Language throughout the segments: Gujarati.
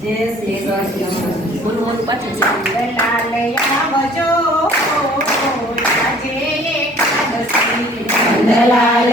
જય શ્રી કૃષ્ણ બોલ બોલ પાછળ લાલ આવજો આજે એકાદશી લાલ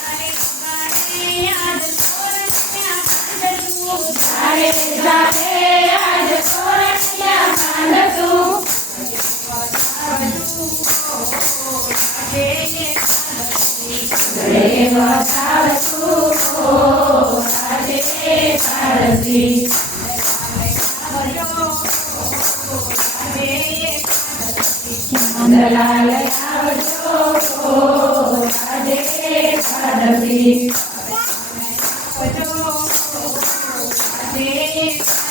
તારે તારે આજ કોરણિયા માંડતું દેવા સાવતું ઓ આજે પારસી મંગલાલ આવજો આજે પારસી આવજો Amen.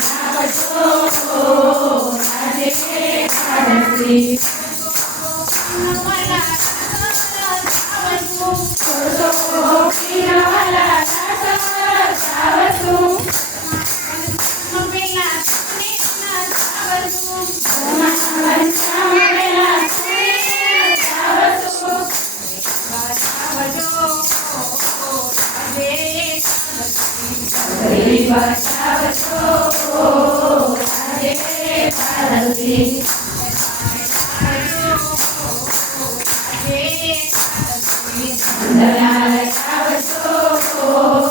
Hare Hare